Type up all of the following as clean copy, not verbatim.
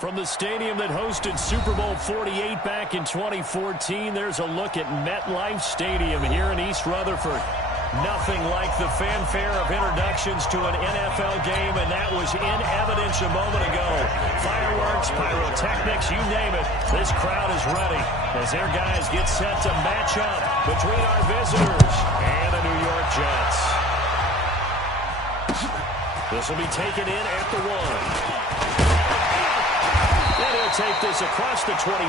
From the stadium that hosted Super Bowl 48 back in 2014, there's a look at MetLife Stadium here in East Rutherford. Nothing like the fanfare of introductions to an NFL game, and that was in evidence a moment ago. Fireworks, pyrotechnics, you name it, this crowd is ready as their guys get set to match up between our visitors and the New York Jets. This will be taken in at the 1. And he'll take this across the 25,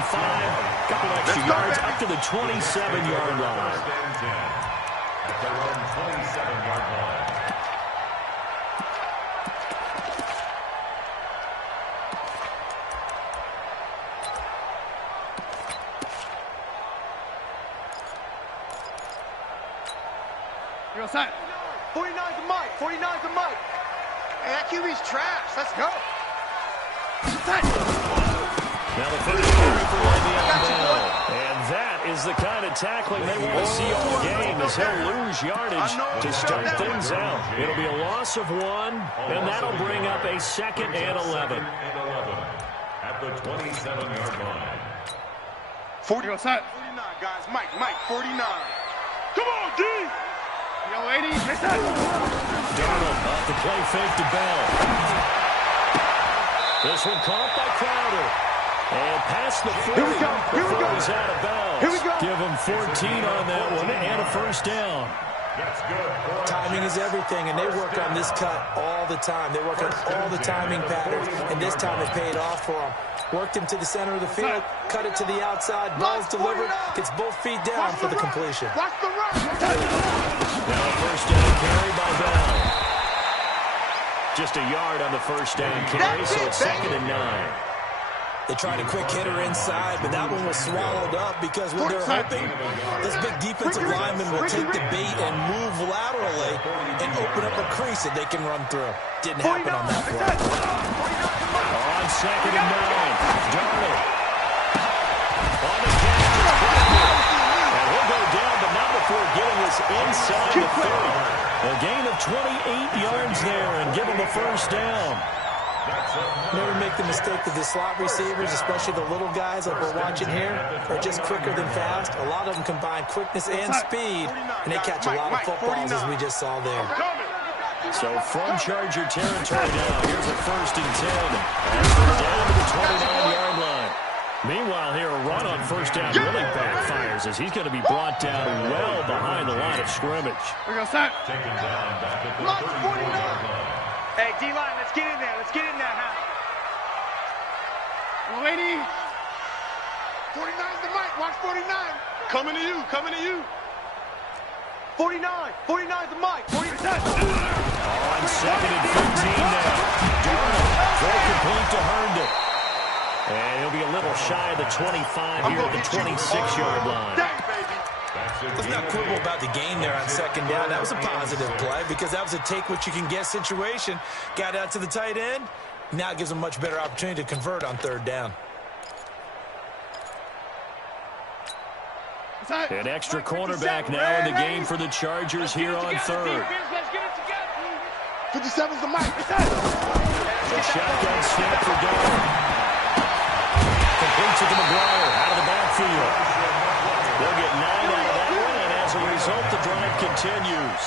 couple extra yards up to the 27-yard line. At their own 27-yard line. You're outside. 49's the mic. 49's the mic. Hey, that QB's trash. Let's go. Now the first carry for Le'Veon Bell. And that is the kind of tackling they want to see all game, as he'll lose yardage to start things out. It'll be a loss of 1, and that'll bring up a 2nd and 11. At the 27-yard line. 40 outside. 49, guys. Mike, 49. Come on, D! Yo, 80, miss that. Darnold off the play fake to Bell. This one caught by Crowder. And past the 40. Here we go. He's out of bounds. Here we go. Give him 14 on that one and a first down. That's good. Timing is everything, and they work on this cut all the time. They work on all the timing patterns, and this time it paid off for them. Worked him to the center of the field, cut it to the outside, ball's delivered, gets both feet down for the completion. Watch the run. Now a first down carry by Bell. Just a yard on the first down carry, so it's 2nd and 9. They tried a quick hitter inside, but that one was swallowed up because what they're hoping, this big defensive lineman will take the bait and move laterally and open up a crease that they can run through. Didn't happen on that play. On 2nd and 9, Darnold. On the catch, and he'll go down, but not before getting this inside the 30. A gain of 28 yards there and give him a first down. Never make the mistake that the slot receivers, especially the little guys like we're watching here, are just quicker than fast. A lot of them combine quickness and speed, and they catch a lot of footballs, as we just saw there. So from Charger territory now, here's a 1st and 10. As they're down to the 29-yard line. Meanwhile, here, a run on first down really backfires as he's going to be brought down well behind the line of scrimmage. We're going to start. Taken down back at the 34-yard line. Hey, D-line, let's get in there. Let's get in there, huh? 80. 49's the mic. Watch 49. Coming to you. 49. 49's the mic. 49. On 2nd and 15 now. Darnold, throw complete to Herndon. And he'll be a little shy of the 25 here at the 26-yard line. Let's not quibble about the gain there on 2nd down. That was a positive play because that was a take-what-you-can-get situation. Got out to the tight end. Now it gives them a much better opportunity to convert on 3rd down. An extra cornerback now in the game for the Chargers here on 3rd. 57's the mic. The shotgun snap for Darnold. Completes it to McGuire out of the backfield. They'll get 9 out of that one, and as a result, the drive continues.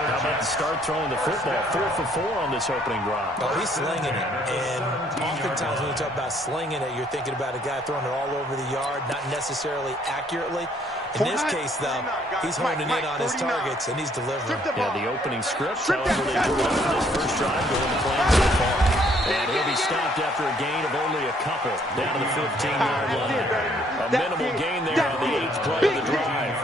How about the start throwing the football? 4 for 4 on this opening drive. Oh, he's slinging it. And oftentimes when you talk about slinging it, you're thinking about a guy throwing it all over the yard, not necessarily accurately. In this case, though, he's honing in on his targets, and he's delivering. Yeah, the opening script, however, they drew up for this first drive going to plan so far. And he'll be stopped after a gain of only a couple down to the 15-yard line. A minimal gain there on the 8th play of the drive.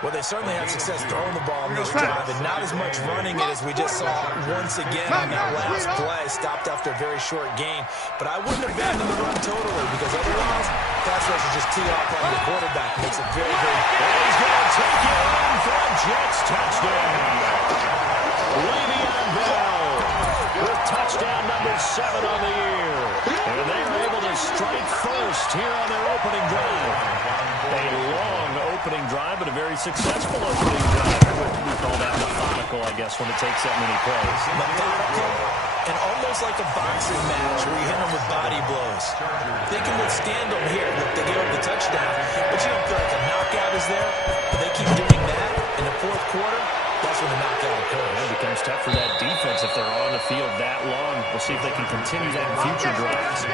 Well, they certainly had success throwing the ball on this drive, and not as much running it as we just saw once again on that last play. Stopped after a very short gain. But I wouldn't abandon the run totally, because otherwise, pass rush will just tee off on the quarterback. Makes it very, very... And he's going to take it in for a Jets touchdown. Le'Veon Bell with touchdown number 7 on the year. And they are able to strike first here on their opening drive. A long opening drive, but a very successful opening drive. We call that methodical, I guess, when it takes that many plays. Methodical and almost like a boxing match where you hit them with body blows. They can withstand them here. Look, they gave up the touchdown, but you don't feel like a knockout is there. But they keep doing that in the fourth quarter. That's when the knockout occurs. It becomes tough for that defense if they're on the field that long. We'll see if they can continue that in future drives.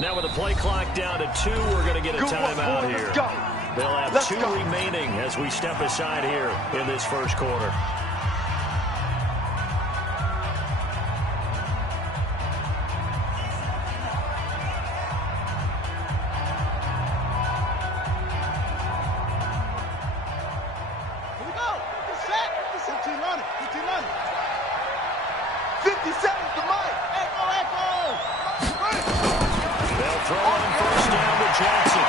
Now with the play clock down to 2, we're going to get a timeout here. They'll have 2 remaining as we step aside here in this first quarter. Here we go. It's set. It's 15 running. 15 running. 57 to Mike. Echo. They'll throw on first down to Jackson.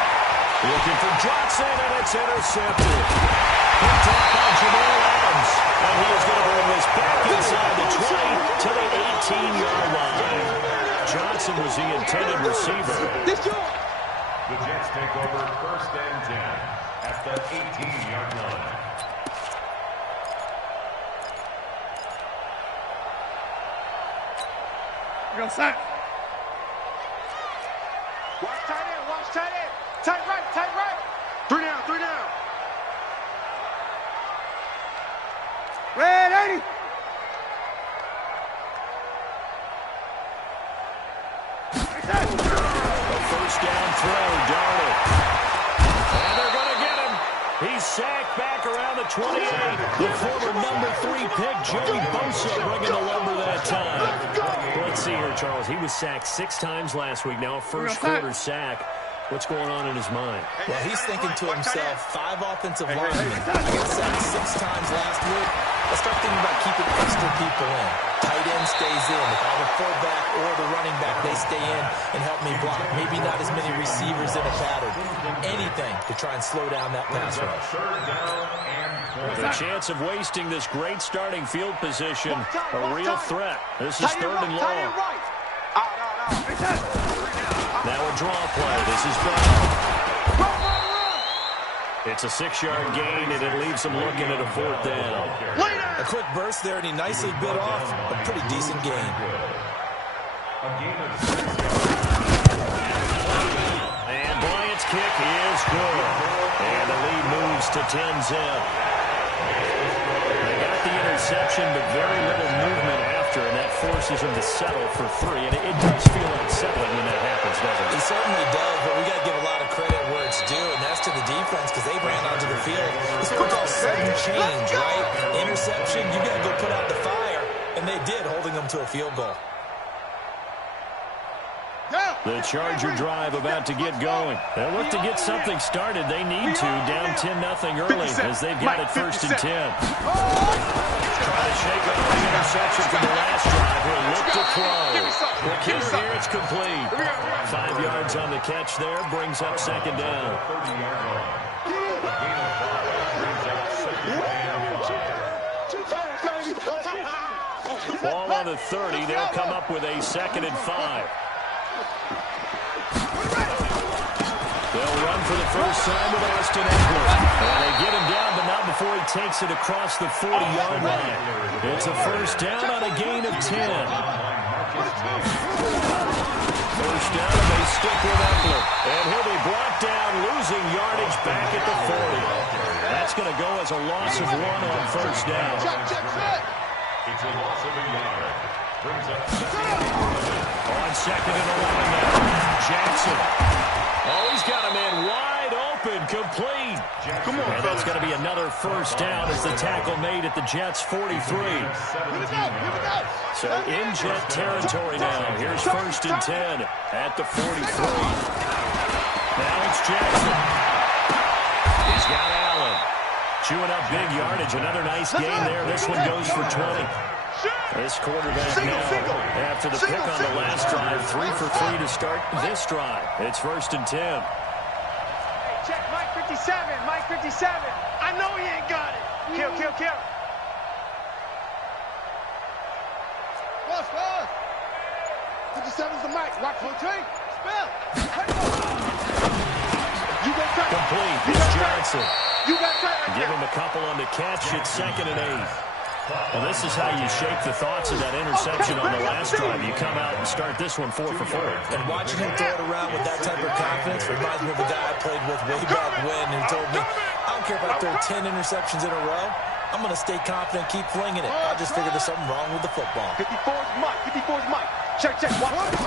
Looking for Johnson, and it's intercepted. Picked up by Jamal Adams. And he is going to bring this back inside the 20 to the 18-yard line. Johnson was the intended receiver. The Jets take over first and 10 at the 18-yard line. We got sack. Watch tight end. Watch tight end. Tight right. Tight right. 3 down. 3 down. Red 80. A first down throw, Darnold. And they're going to get him. He's sacked back around the 28. The former number 3 pick, Joey Bosa, bringing the lumber that time. Let's see here, Charles. He was sacked 6 times last week. Now a first quarter sack. What's going on in his mind? Well, he's thinking to himself, 5 offensive linemen. I got sacked 6 times last week. Let's start thinking about keeping extra people in. Tight end stays in. If I have a fullback or the running back, they stay in and help me block. Maybe not as many receivers in a pattern. Anything to try and slow down that pass rush. The chance of wasting this great starting field position, a real threat. This is 3rd and long. Now a draw play. This is Brown. It's a 6-yard gain, and it leaves them looking at a 4th down. A quick burst there, and he nicely bit off a pretty decent gain. And Bryant's kick is good. And the lead moves to 10-zip. They got the interception, but very little movement after, and that forces them to settle for 3. And it does feel unsettling when that happens, doesn't it? It certainly does, but we got to give a lot of credit where it's due, and that's to the defense because they ran onto the field. It's what we call sudden change, right? Interception, you got to go put out the fire, and they did, holding them to a field goal. The Charger drive about to get going. They'll look to get something started. They need to, down 10-0 early as they've got it 1st and 10. Try to shake off the interception from the last drive. He'll look to throw. Well, here it's complete. 5 yards on the catch there, brings up 2nd down. Ball on the 30. They'll come up with a 2nd and 5. They'll run for the first time with Austin Eckler. And they get him down, but not before he takes it across the 40-yard line. It's a first down on a gain of 10. First down, and they stick with Eckler. And he'll be brought down, losing yardage back at the 40. That's going to go as a loss of 1 on first down. It's a loss of a yard. Brings up On 2nd and 11 now, Jackson. Oh, he's got him in wide open, complete. Come on, and that's going to be another first down as the tackle made at the Jets' 43. So in Jet territory now. Here's 1st and 10 at the 43. Now it's Jackson. He's got Allen. Chewing up big yardage. Another nice gain there. This one goes for 20. This quarterback now, after the pick on the last drive, 3 for 3 to start this drive. It's 1st and 10. Hey, check Mike 57. Mike 57. I know he ain't got it. Kill, kill, kill. Bus, bus. 57's the mic. Rock for take. Spell. You got tight. Complete. It's Johnson. You got tight right Give now. him a couple on the catch. It's 2nd and 8. Well, this is how you shake the thoughts of that interception on the last drive. You come out and start this one 4 for 4. And watching him throw it around with that type of confidence reminds me of a guy I played with way back when who told me, I don't care if I throw 10 interceptions in a row. I'm going to stay confident, keep flinging it. I just figured there's something wrong with the football. 54's Mike. 54's Mike. Check, check. Watch.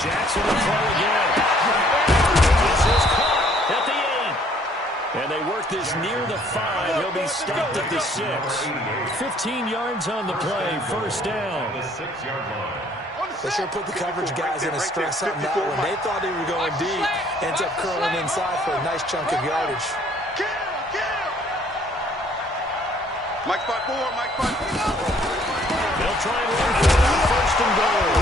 Jackson will throw again. This is caught at the 8. And they work this near the 5. He'll be stopped at the 6. 15 yards on the play. 1st down. The 6-yard line. They sure put the coverage guys in a stress on that one. They thought he was going deep. Ends up curling inside for a nice chunk of yardage. Kill, kill. Mike 5-4. Mike 5-4. They'll try and run for it. 1st and goal.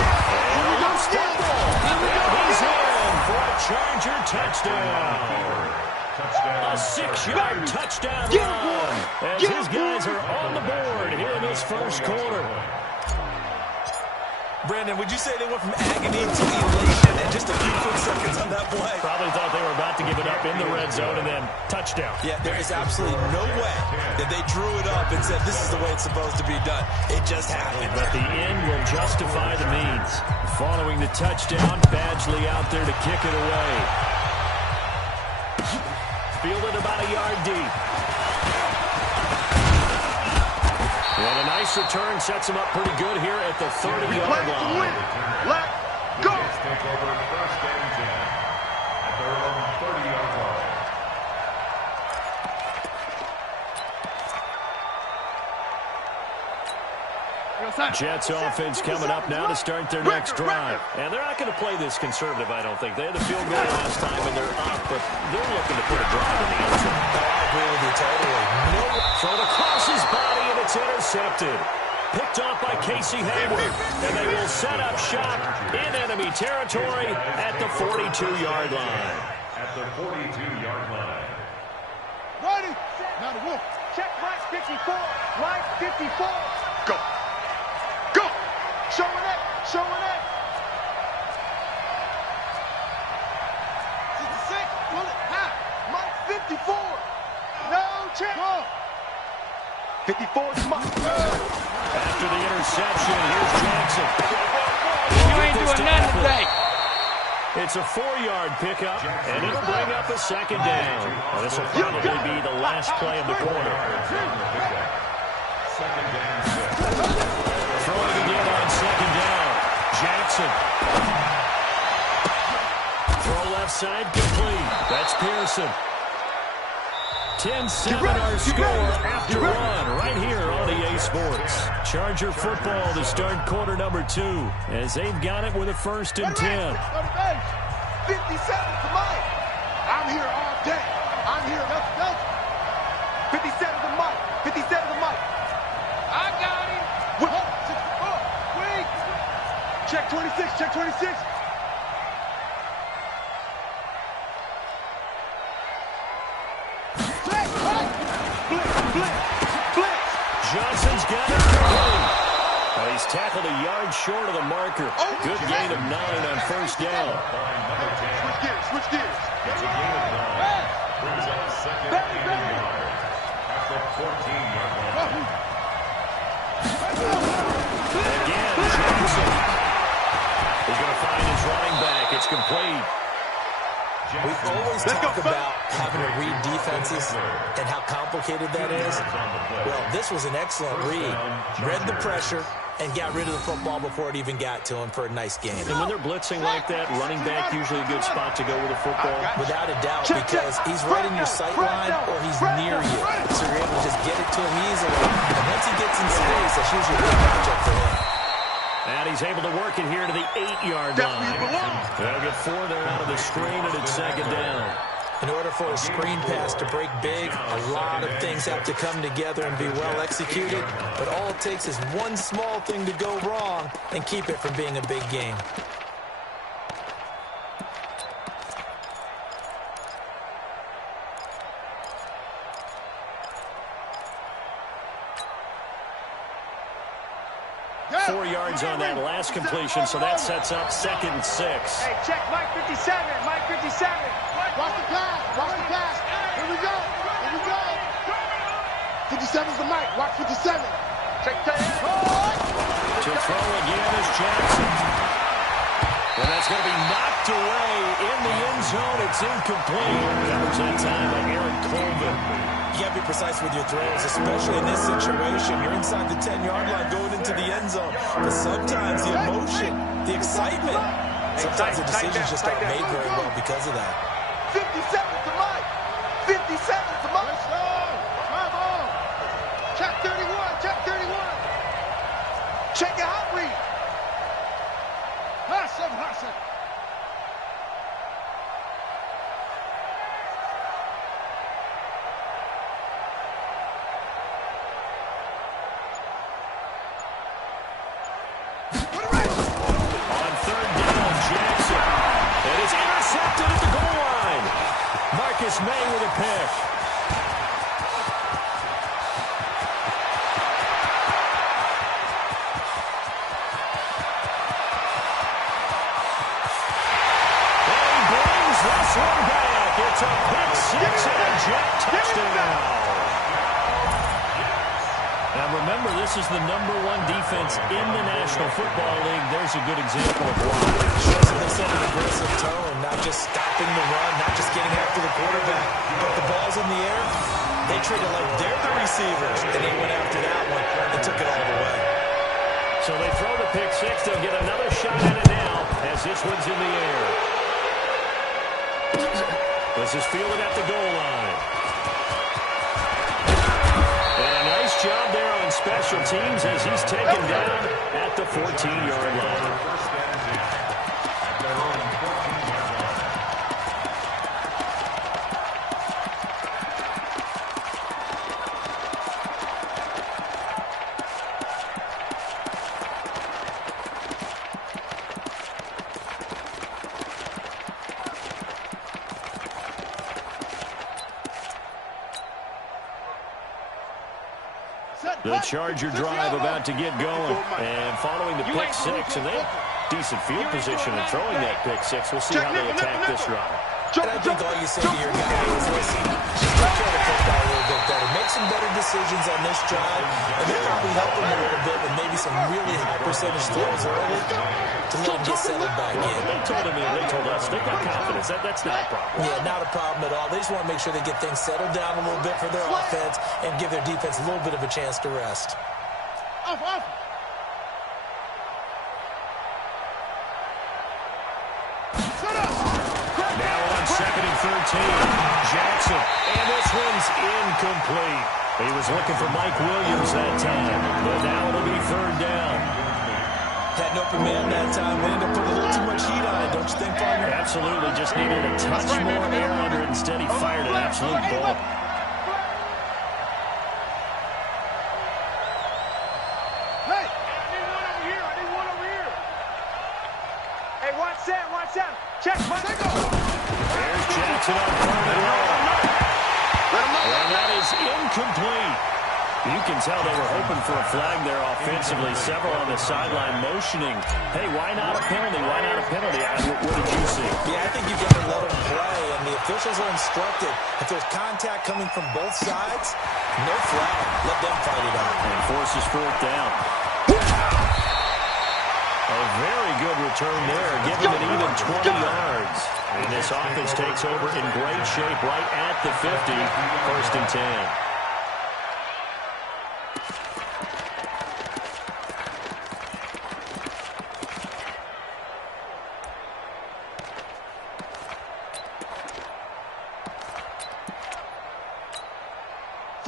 And a loose tackle. And he's in for a Charger touchdown. A 6-yard touchdown run as his guys are on the board here in this first quarter. Brandon, would you say they went from agony to elation in just a few quick seconds on that play? Probably thought they were about to give it up in the red zone and then touchdown. Yeah, there is absolutely no way that they drew it up and said, this is the way it's supposed to be done. It just happened. But the end will justify the means. Following the touchdown, Badgley out there to kick it away. Fielded about a yard deep. And a nice return sets him up pretty good here at the 30-yard line. Let go. Jets take over 1st and 10 at their own 30-yard line. Jets offense coming up now to start their next drive. And they're not going to play this conservative, I don't think. They had the field goal last time, and they're up, but they're looking to put a drive in the end zone. I agree with you totally. Thrown across his body, and it's intercepted. Picked off by Casey Hayward, and they will set up shop in enemy territory at the 42-yard line. At the 42-yard line. Ready. Now the wolf. Check Mike 54. Mike 54. Go. Go. Showing it. Showing it. 66. Pull it. Half. Mike 54. No check. 54's Mike. After the interception, here's Jackson. You ain't doing nothing today. It's a 4-yard pickup, and it'll bring up a 2nd down. Well, this will probably be the last play of the quarter. 2nd down. Throwing again on 2nd down. Jackson. Throw left side, complete. That's Pearson. 10-7 our score after one right here on EA Sports. Charger football to start quarter number 2 as they've got it with a 1st and 10. 57 to Mike. I'm here all day. I'm here. Let's go. 57 to Mike. 57 to Mike. I got him. Wait. Check 26. Check 26. Johnson's got it complete. Well, he's tackled a yard short of the marker. Good gain of 9 on 1st down. Switch gears. Switch gears. It's a gain of 9. Brings up 2nd and 8 yards at the 14-yard line. Again, Jackson. He's going to find his running back. It's complete. We always talk about having to read defenses and how complicated that is. Well, this was an excellent read. Read the pressure and got rid of the football before it even got to him for a nice game. And when they're blitzing like that, running back usually a good spot to go with the football. Without a doubt, because he's right in your sight line or he's near you. So you're able to just get it to him easily. And once he gets in space, that's usually a good matchup for him. And he's able to work it here to the 8-yard line. They'll get 4 there out of the screen, and it's 2nd down. In order for a screen pass to break big, a lot of things have to come together and be well executed, but all it takes is one small thing to go wrong and keep it from being a big game. Yeah. 4 yards on that last completion, so that sets up 2nd and 6. Hey, check Mike 57. Mike 57. Watch the pass. Watch the pass. Here we go. Here we go. 57's the mic. Watch 57. Check that. To throw again is Jackson. And that's going to be knocked away in the end zone. It's incomplete. Covers that time by Aaron Colvin. You got to be precise with your throws, especially in this situation. You're inside the 10-yard line going into the end zone. But sometimes the emotion, the excitement, sometimes the decisions just aren't made very well because of that. 57 to Mike. 57 to Mike. Let's go. Come on. Check 31. Check 31. Check your hot read. Hassan, Hassan. On 3rd down, Jackson. It is intercepted at the goal line. Marcus May with a pick. And he brings this one back. It's a pick 6 and a Jet touchdown. Now remember, this is the #1 defense in the National Football League. There's a good example of why. Shows that they set an aggressive tone, not just stopping the run, not just getting after the quarterback, but the ball's in the air. They treat it like they're the receivers, and they went after that one and took it all the way. So they throw the pick 6. They'll get another shot at it now as this one's in the air. This is fielded at the goal line. And a nice job there on special teams as he's taken down at the 14-yard line. The Charger drive about to get going. And following the pick 6, and they have decent field position in throwing that pick 6. We'll see how they attack this drive. And I think all you say to your guy is, listen, just take care of the football a little bit better. Make some better decisions on this drive, and then probably help them a little bit with maybe some really high percentage throws early to let them get settled back in. They told us they've got confidence. That's not a problem. Yeah, not a problem at all. They just want to make sure they get things settled down a little bit for their offense and give their defense a little bit of a chance to rest. Off. Now on 2nd and 13, Jackson, and this one's incomplete. He was looking for Mike Williams that time, but now it'll be 3rd down. Had an open man that time. We ended up putting a little too much heat on it, don't you think, partner? Absolutely, just needed a touch more air under it. Instead, he fired an absolute bullet. Hey. I need one over here. Hey, watch that. Check. There's Jackson on 3rd and long. And that is incomplete. You can tell they were hoping for a flag there offensively. Several on the sideline motioning. Hey, why not a penalty? Why not a penalty? What did you see? Yeah, I think you've got to let them play, and the officials are instructed. If there's contact coming from both sides, no flag. Let them fight it out. And forces 4th down. A very good return there, giving it even 20 yards. And this offense takes over in great shape right at the 50. 1st and 10.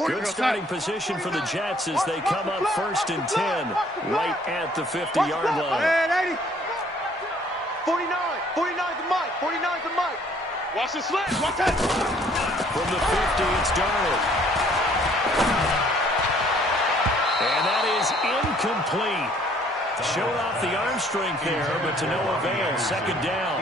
Good starting position for the Jets as they come up 1st and 10 right at the 50-yard line. And 80. 49 to Mike. 49 to Mike. Watch the slant. Watch that. From the 50, it's Darnold. And that is incomplete. Showed off the arm strength there, but to no avail. Second down.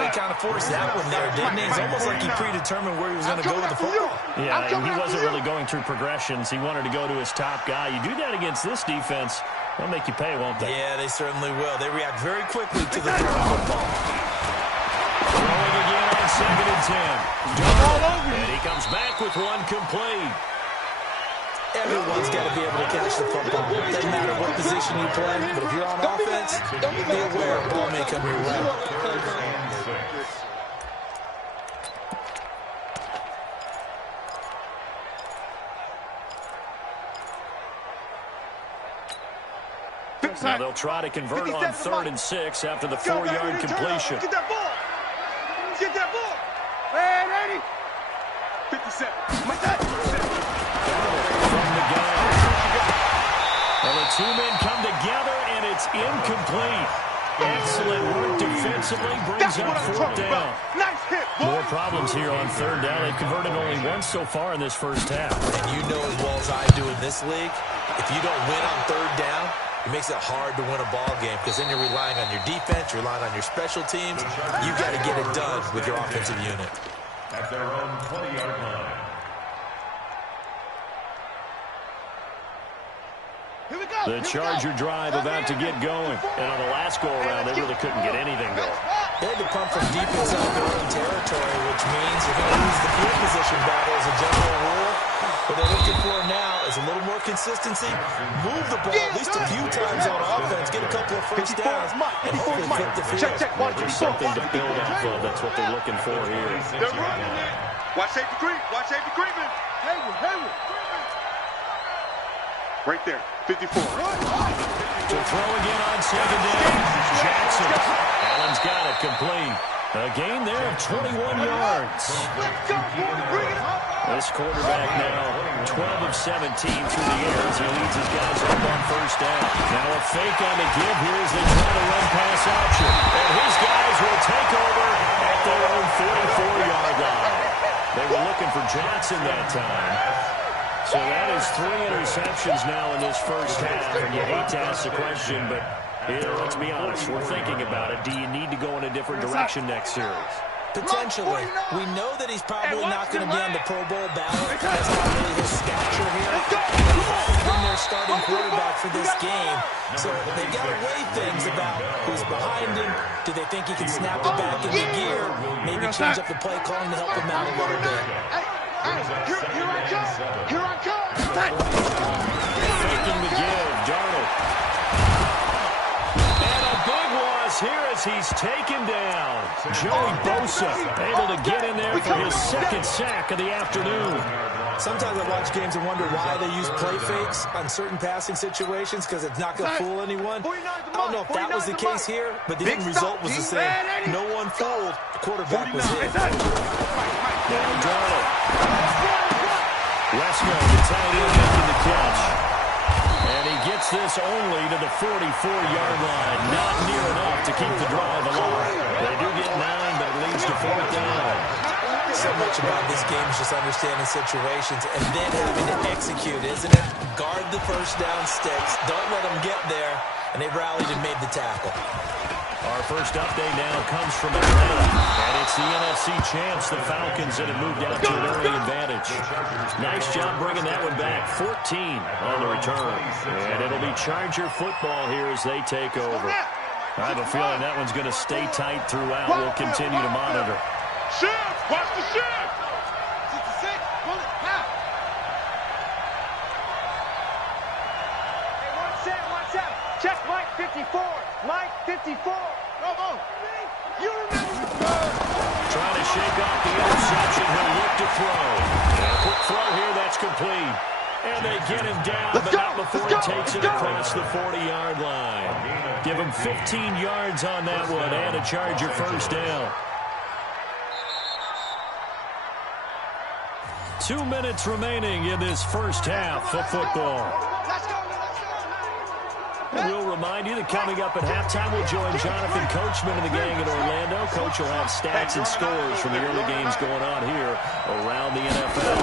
They kind of forced that one there, didn't he? It's almost like he predetermined where he was going to go with the football. Yeah, he wasn't really going through progressions. He wanted to go to his top guy. You do that against this defense, they'll make you pay, won't they? Yeah, they certainly will. They react very quickly to the throw football. Throwing again on 2nd and 10. And he comes back with one complete. Everyone's got to be able to catch the football. Doesn't matter what position you play, but if you're on offense, be aware a ball may come your way. Now they'll try to convert on 3rd and 6 after the 4-yard completion. Get that ball. Get that ball. Ready? 57. Like that. From the gun. Well, the two men come together, and it's incomplete. Excellent work defensively. Brings up 4th down. Nice hit, boy. More problems here on 3rd down. They've converted only once so far in this first half. And you know as well as I do in this league, if you don't win on 3rd down, it makes it hard to win a ball game because then you're relying on your defense, you're relying on your special teams. You've got to get it done with your offensive unit. At their own 20-yard line. The Charger drive about to get going. And on the last go-around, they really couldn't get anything going. They had to punt from deep inside their own territory, which means you're going to lose the field position battle as a general rule. What they're looking for now is a little more consistency, move the ball at least a few times on offense, get a couple of first downs, and hopefully flip the field. There's something to build off of. That's what they're looking for here. They're running it. Watch safety creep. Watch safety creeping. Hayward. Right there. 54. To throw again on 2nd down. Jackson. Allen's got it complete. A gain there of 21 yards. This quarterback now 12 of 17 through the air as he leads his guys up on 1st down. Now a fake on the give here as they try to run pass option. And his guys will take over at their own 44-yard line. They were looking for Johnson that time. So that is 3 interceptions now in this first half. And you hate to ask the question, but let's be honest. We're thinking about it. Do you need to go in a different direction next series? Potentially. We know that he's probably not going to be on the Pro Bowl ballot. That's not really his stature here. He's been their starting quarterback for this game. So they've got to weigh things about who's behind him. Do they think he can snap it back into gear? Maybe change up the play calling to help him out a little bit. Here I come. Faking the give. Darnold. And a big loss here as he's taken down. Joey Bosa able to get in there for his 2nd sack of the afternoon. Sometimes I watch games and wonder why they use play fakes on certain passing situations because it's not going to fool anyone. I don't know if that was the case here, but the end result was the same. No one fooled. The quarterback was hit. Now Darnold. Westman, the tight end, making the catch. And he gets this only to the 44-yard line. Not near enough to keep the drive alive. They do get 9, but it leads to 4th down. So much about this game is just understanding situations and then having to execute, isn't it? Guard the first down sticks. Don't let them get there. And they rallied and made the tackle. Our first update now comes from Atlanta. And it's the NFC champs, the Falcons, that have moved out to an early advantage. Nice job bringing that one back. 14 on the return. And it'll be Charger football here as they take over. I have a feeling that one's going to stay tight throughout. We'll continue to monitor. Shift! Watch the shift! 66, pull it, now! Hey, one set. Check Mike 54. Mike 54. Come on. You remember. Trying to shake off the interception. He'll look to throw. And a quick throw here, that's complete. And they get him down, but not before he takes it across the 40-yard line. Give him 15 yards on that one and a Charger first down. 2 minutes remaining in this first half of football. We'll remind you that coming up at halftime, we'll join Jonathan Coachman and the gang in Orlando. Coach will have stats and scores from the early games going on here around the NFL.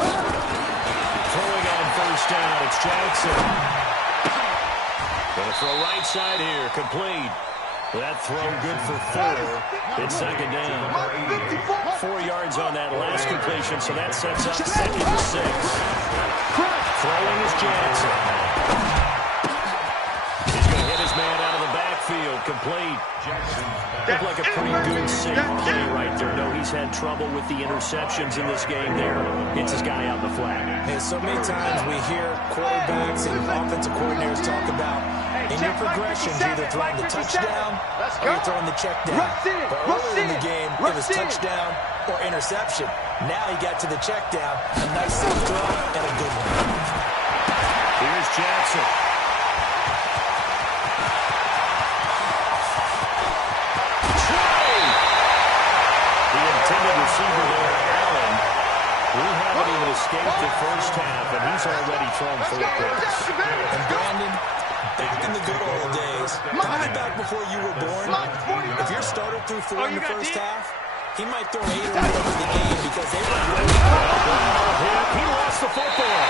Throwing on first down, it's Jackson. Going to throw right side here, complete. That throw good for 4. It's second down. 4 yards on that last completion, so that sets up second and 6. Throwing is Jackson. He's going to hit his man out of the backfield, complete. Looked like a pretty good safe play right there. No, he's had trouble with the interceptions in this game there. Hits his guy out in the flat. Hey, so many times we hear quarterbacks and offensive coordinators talk about in your progressions, you're either throwing the touchdown or you're throwing the check down. But earlier in the game, it was touchdown or interception. Now he got to the check down. A nice safe throw and a good one. Here's Jackson. The intended receiver there, Allen. We haven't even escaped the first half, and he's already thrown 4 picks. And Brandon, back in the good old days, probably back before you were born, if your starter threw 4 in the first half, he might throw 8 or more for the game because they were ready. He lost the football.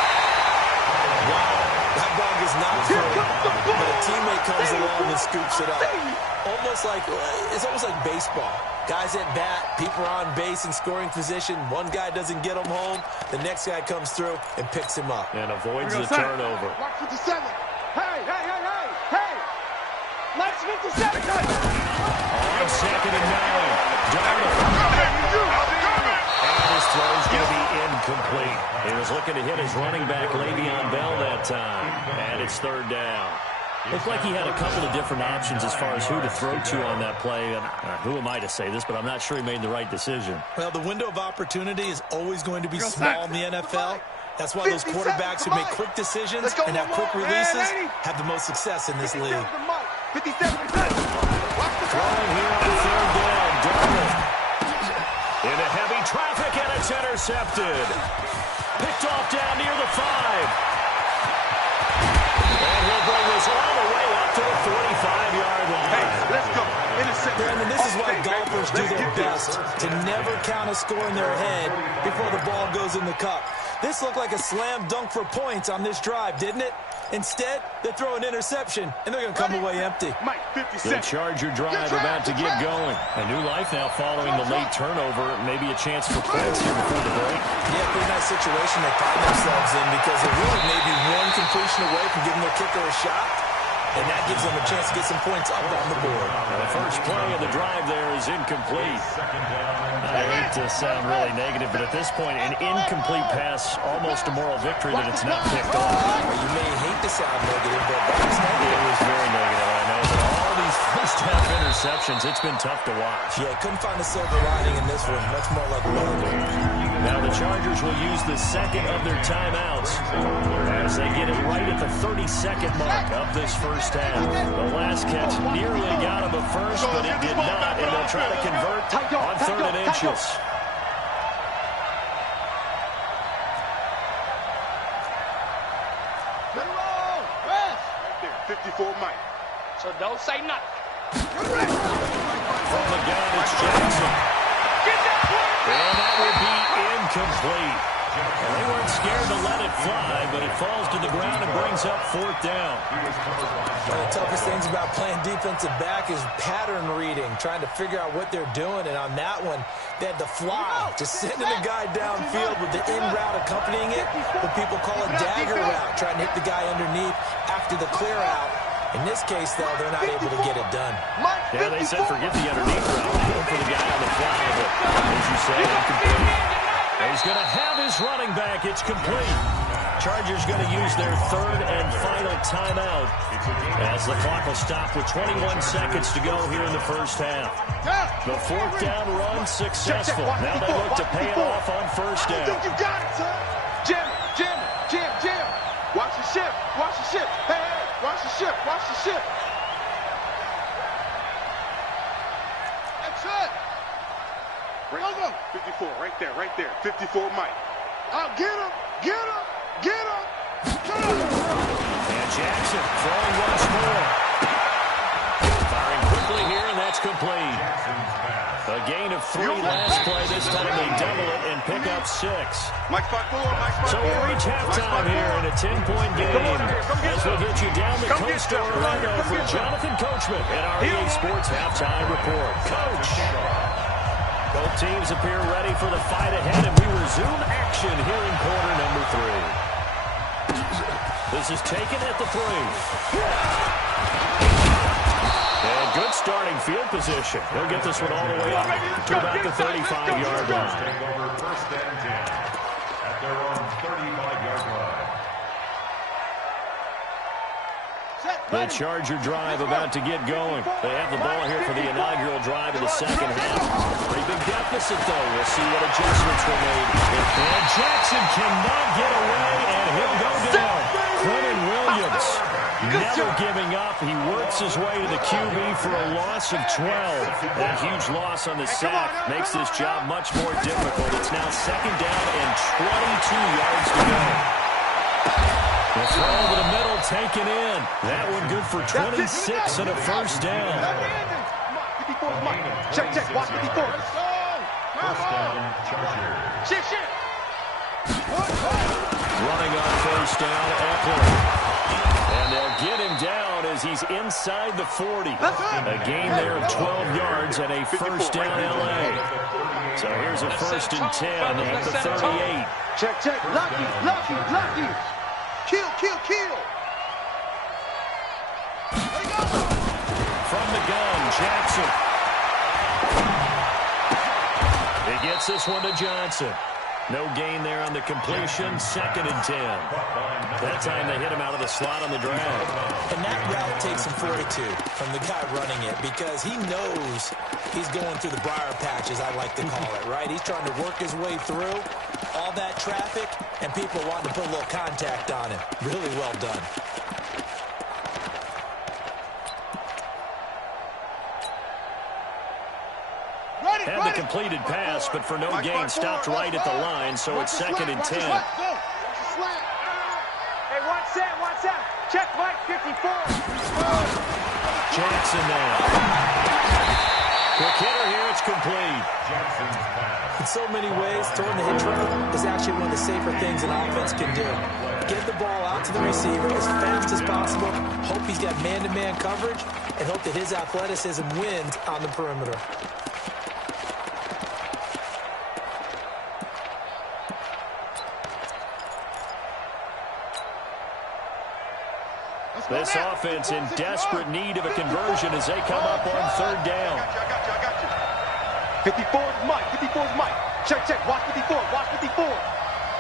Wow, that ball is not thrown, but a teammate comes along and scoops it up. It's almost like baseball. Guys at bat, people are on base in scoring position. One guy doesn't get him home. The next guy comes through and picks him up. And avoids the turnover. Watch 57. Hey! Let's 57. On second and 9. Darnold. And his throw's going to be incomplete. He was looking to hit his running back, Le'Veon Bell, that time. And it's third down. Looked like he had a couple of different options as far as who to throw to on that play. And who am I to say this, but I'm not sure he made the right decision. Well, the window of opportunity is always going to be small in the NFL. That's why those quarterbacks who make quick decisions and have quick releases have the most success in this league. 57. Throwing here on third down, Darnold. Into heavy traffic, and it's intercepted. Picked off down near the 5. And he'll bring this all the way up to the 45-yard line. Hey, let's go. Intercept. Brandon, this is why golfers do their best, to never count a score in their head before the ball goes in the cup. This looked like a slam dunk for points on this drive, didn't it? Instead, they throw an interception, and they're going to come away empty. Mike, The Charger drive about to get going. A new life now following the late turnover. Maybe a chance for points here before the break. Yeah, pretty nice situation they find themselves in because they're really maybe one completion away from giving their kicker a shot, and that gives them a chance to get some points up on the board. Now the first play of the drive there is incomplete. I hate to sound really negative, but at this point, an incomplete pass, almost a moral victory that it's not picked off. Well, you may hate to sound negative, but that was negative. It was very negative, I know. But all these first-half interceptions, it's been tough to watch. Yeah, couldn't find a silver lining in this one. Much more like one. Now the Chargers will use the second of their timeouts as they get it right at the 32nd mark of this first half. The last catch nearly got him a first, but it did not, and they'll try to convert on 3rd and inches. Right there, 54 Mike. So don't say nothing. From the gun, it's Jackson. And that will be incomplete. Well, they weren't scared to let it fly, but it falls to the ground and brings up 4th down. One of the toughest things about playing defensive back is pattern reading, trying to figure out what they're doing. And on that one, they had to fly, just sending the guy downfield with the in route accompanying it, what people call a dagger route, trying to hit the guy underneath after the clear out. In this case, though, they're not able to get it done. Yeah, they said forget the underneath route. Go for the guy on the fly, but as you say, incomplete. He's going to have his running back. It's complete. Chargers going to use their 3rd and final timeout as the clock will stop with 21 seconds to go here in the first half. The 4th down run successful. Now they look to pay it off on 1st down. You got it, son. Jim. Watch the ship. Hey, watch the ship. That's it. Right, 54, right there. 54 Mike. Get him. And Jackson throwing once more. 3 last play. This time they double it and pick up 6. So we'll reach halftime here in a 10-point game. As we'll get you down the coast to Orlando for Jonathan Coachman in our EA Sports Halftime Report. Coach. Both teams appear ready for the fight ahead, and we resume action here in quarter number 3. This is taken at the 3. And good starting field position. He'll get this one all the way up to about the 35-yard line. Take over first and 10 at their own 35-yard line. The Charger drive about to get going. They have the ball here for the inaugural drive of the second half. Pretty big deficit, though. We'll see what adjustments were made. And Jackson cannot get away, and he'll go down. Quentin Williams never giving up. He works his way to the QB for a loss of 12. A huge loss on the sack makes this job much more difficult. It's now second down and 22 yards to go. The throw over the middle taken in. That one good for 26 and a first down. Check, watch 54. First down, Chargers. Shit. Running on first down, Eckler. And they'll get him down as he's inside the 40. A gain there of 12 yards and a first down LA. So here's a first and 10 at the 38. Check. Lucky. Kill. From the gun, Jackson. He gets this one to Johnson. No gain there on the completion. Second and 10. That time they hit him out of the slot on the drag. And that route takes him 42 from the guy running it because he knows he's going through the briar patch, as I like to call it, right? He's trying to work his way through all that traffic, and people want to put a little contact on him. Really well done. Had the completed pass, but for no gain, stopped right at the line, so it's second and 10. Hey, watch that. Check, Mike, 54. Jackson now. Quick hitter here, it's complete. Jackson's pass. In so many ways, throwing the hitch route is actually one of the safer things an offense can do. Get the ball out to the receiver as fast as possible, hope he's got man-to-man coverage, and hope that his athleticism wins on the perimeter. This offense in desperate need of a conversion as they come up on third down. I got you. 54 is Mike. Check. Watch 54.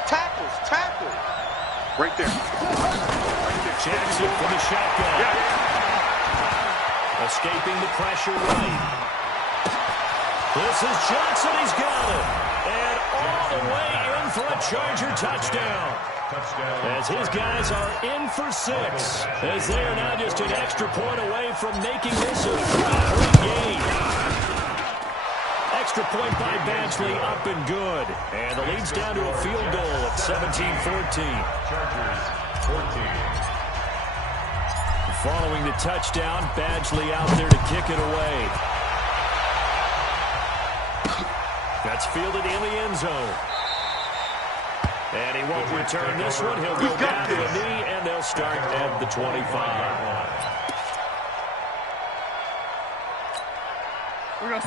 Tackles. Right there. Jackson for the shotgun. Escaping the pressure right. This is Johnson. He's got it. And all the way in for a Charger touchdown. As his guys are in for 6, as they are now just an extra point away from making this a 3-point game. Extra point by Badgley, up and good. And the lead's down to a field goal at 17-14. Chargers, 14. Following the touchdown, Badgley out there to kick it away. That's fielded in the end zone. And he won't return this one. He'll go down to a knee, and they'll start at the 25.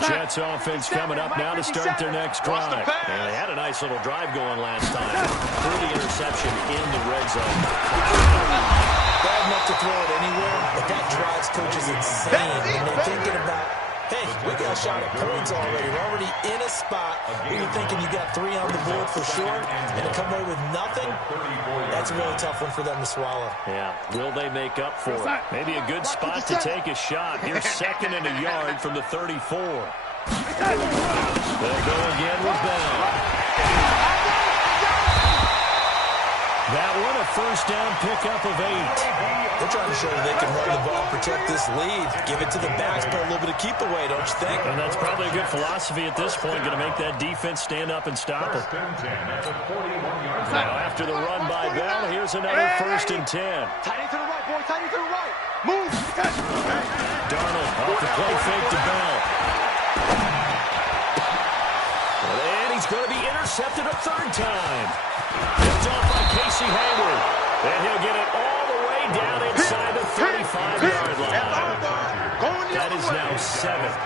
Jets offense coming up now to start their next drive. And they had a nice little drive going last time. Threw the interception in the red zone. Bad enough to throw it anywhere, but that drives coaches insane when they're thinking about, hey, we got a shot at points already. We're already in a spot where you're thinking you got 3 on the board for sure, and to come away with nothing, that's a really tough one for them to swallow. Yeah, will they make up for it? Maybe a good spot to take a shot. Here's second and a yard from the 34. They'll go again with Bell. That one, a first down pickup of 8. They're trying to show that they can run the ball, protect this lead, give it to the backs, but a little bit of keep away, don't you think? And that's probably a good philosophy at this point, going to make that defense stand up and stop it. Now after the run by Bell, here's another first and 10. Tight end to the right, boy. Tight end to the right. Move. Darnold off the play fake to Bell. intercepted a third time. Picked off by Casey Hayward. And he'll get it all the way down inside the 35-yard line. That is now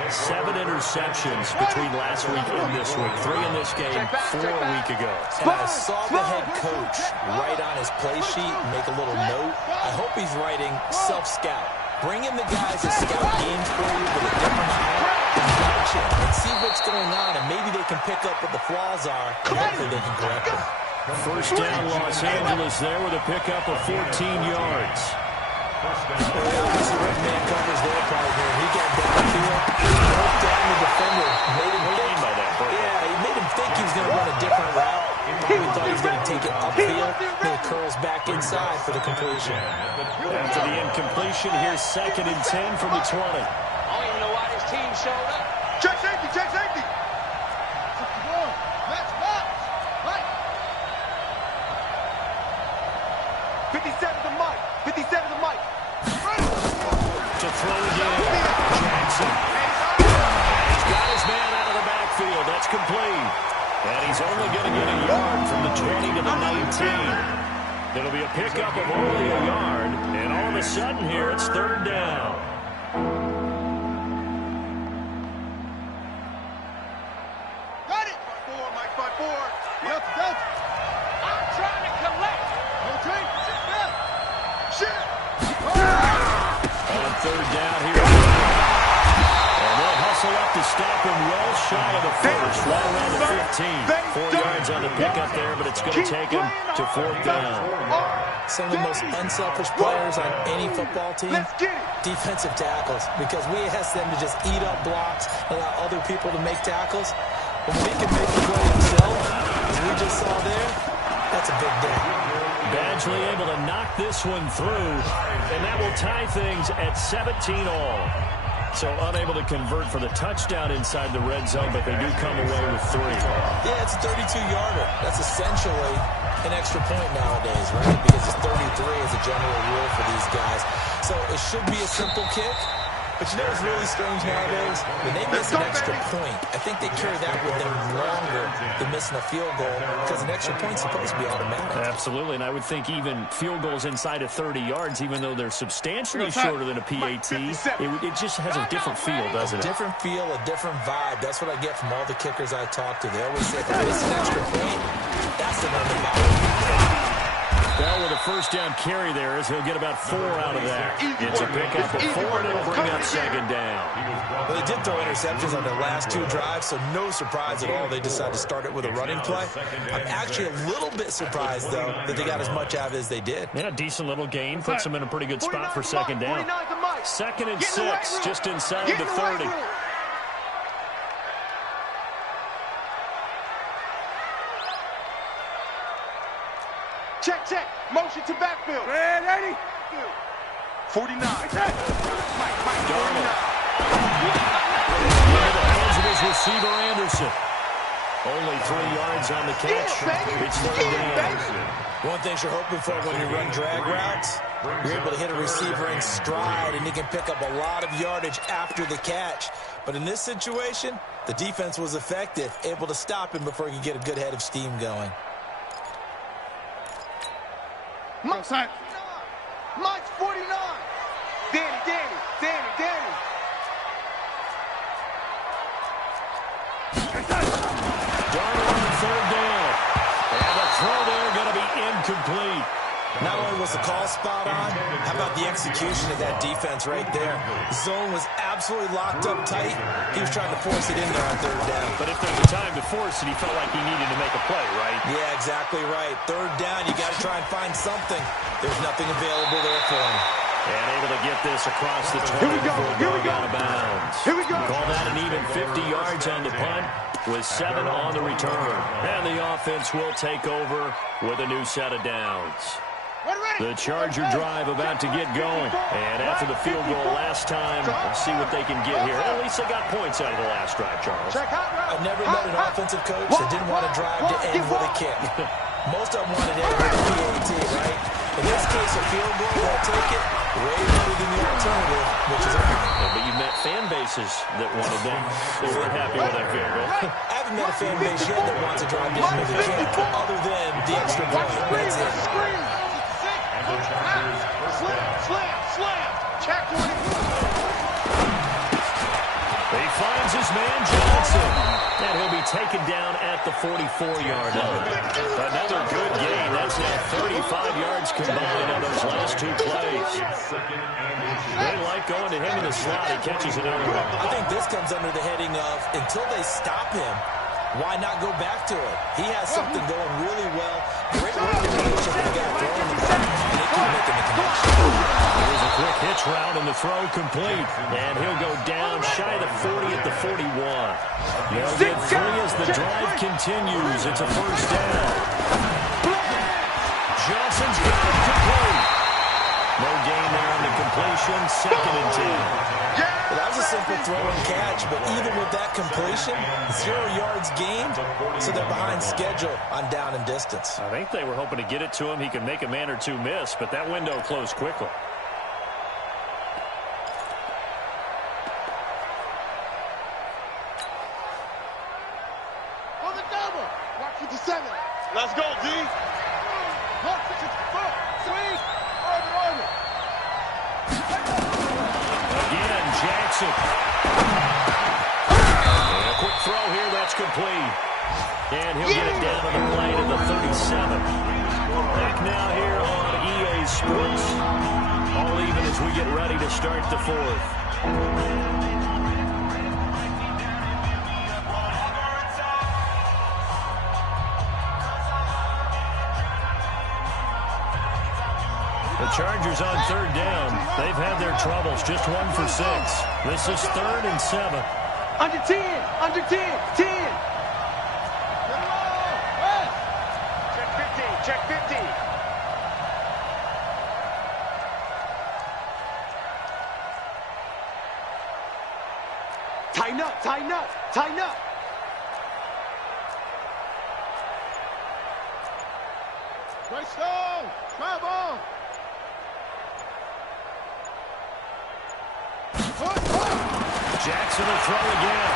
seven interceptions between last week and this week. 3 in this game, 4 a week ago. And I saw the head coach write on his play sheet, make a little note. I hope he's writing self-scout. Bring in the guys that scout games for you with a different eye and watch him and see what's going on, and maybe they can pick up what the flaws are, and hopefully they can correct them. First down, Los Angeles there with a pickup of 14 yards. Obviously, right man covers their partner. He got downfield, broke down the defender, made him think. Yeah, he made him think he was going to run a different route. He thought he was going to take it upfield, then it curls back inside for the completion. After the incompletion, here's 2nd and 10 from the 20. I don't even know why this team showed up. Check safety, check safety. 57 to Mike. 57 to Mike. To throw again, Jackson. He's got his man out of the backfield. That's complete. And he's only going to get a yard from the 20 to the 19. It'll be a pickup of only a yard. And all of a sudden here, it's 3rd down. Got it. 5-4, Mike, 5-4. Yep. I'm trying to collect. Okay. Shit. On 3rd down here. And they'll hustle up to stop him well shy of the first, right around the 15. 4 yards on the pickup there, but it's going to take him to 4th down. Some of the most unselfish players on any football team, defensive tackles, because we ask them to just eat up blocks, allow other people to make tackles. When we can make the play himself, as we just saw there, that's a big day. Badgley able to knock this one through, and that will tie things at 17 all. So unable to convert for the touchdown inside the red zone, but they do come away with 3. Yeah, it's a 32-yarder. That's essentially an extra point nowadays, right? Because it's 33 as a general rule for these guys. So it should be a simple kick. But you know what's really strange nowadays? When they miss an extra point, I think they carry that with them longer than missing a field goal, because an extra point's supposed to be automatic. Absolutely, and I would think even field goals inside of 30 yards, even though they're substantially shorter than a PAT, it just has a different feel, doesn't it? A different feel, a different vibe. That's what I get from all the kickers I talk to. They always say, if I miss an extra point, that's the one that matters. Bell with a first down carry there as he'll get about 4 out of that. It's a pickup of 4, and it'll bring up 2nd down. Well, they did throw interceptions on their last 2 drives, so no surprise at all they decided to start it with a running play. I'm actually a little bit surprised, though, that they got as much out of it as they did. Yeah, decent little gain. Puts them in a pretty good spot for 2nd down. 2nd and 6, just inside the 30. Check. Motion to backfield. Red 80. 49. Mike, 49. Into the hands of his receiver, Anderson. Only 3 yards on the catch. It's 3rd down. One thing you're hoping for when you run drag routes, you're able to hit a receiver in stride, and he can pick up a lot of yardage after the catch. But in this situation, the defense was effective, able to stop him before he could get a good head of steam going. Mike's 49. Danny. Darnold on 3rd down. And the throw there going to be incomplete. Not only was the call spot on, how about the execution of that defense right there? The zone was absolutely locked up tight. He was trying to force it in there on 3rd down. But if there's a time to force it, he felt like he needed to make a play, right? Yeah, exactly right. 3rd down, you got to try and find something. There's nothing available there for him. And able to get this across the 20 before going out of bounds. Here we go. Call that an even 50 yards on the punt with 7 on the return. And the offense will take over with a new set of downs. The Charger drive about to get going. And after the field goal last time, we'll see what they can get here. At least they got points out of the last drive, Charles. I've never met an offensive coach that didn't want to drive to end with a kick. Most of them wanted to end with a PAT, right? In this case, a field goal, they'll take it. Way better than the alternative, which is a But you fan bases that wanted that. They weren't happy with that field goal. I haven't met a fan base yet that wants to drive down to the kick other than the extra point. That's it. Slam. Check 20. He finds his man Johnson, and he'll be taken down at the 44-yard line. Another good gain. That's now 35 yards combined on those last two plays. They like going to him in the slot. He catches another one. I think this comes under the heading of, until they stop him, why not go back to it? He has something going really well. Great working relationship with the guy throwing the ball, and they keep making the connection. Here's a quick hitch route, and the throw complete. And he'll go down shy of the 40 at the 41. They'll get three as the drive continues. It's a first down. Johnson's got it complete. No gain there on the completion. 2nd and 10. Well, that was a simple throw and catch, but even with that completion, 0 yards gained, so they're behind schedule on down and distance. I think they were hoping to get it to him. He could make a man or two miss, but that window closed quickly. On the double. Watch 57. Let's go, D. Look, 54. Sweet. Order. Again, Jackson. And a quick throw here, that's complete. And he'll get it down on the play to the 37. Back now here on EA Sports. All even as we get ready to start the 4th. The Chargers on 3rd down. They've had their troubles. Just 1 for 6. This is 3rd and 7. Under 10. 10. Check 50. Tighten up. Right stone. Try ball. Jackson will throw again.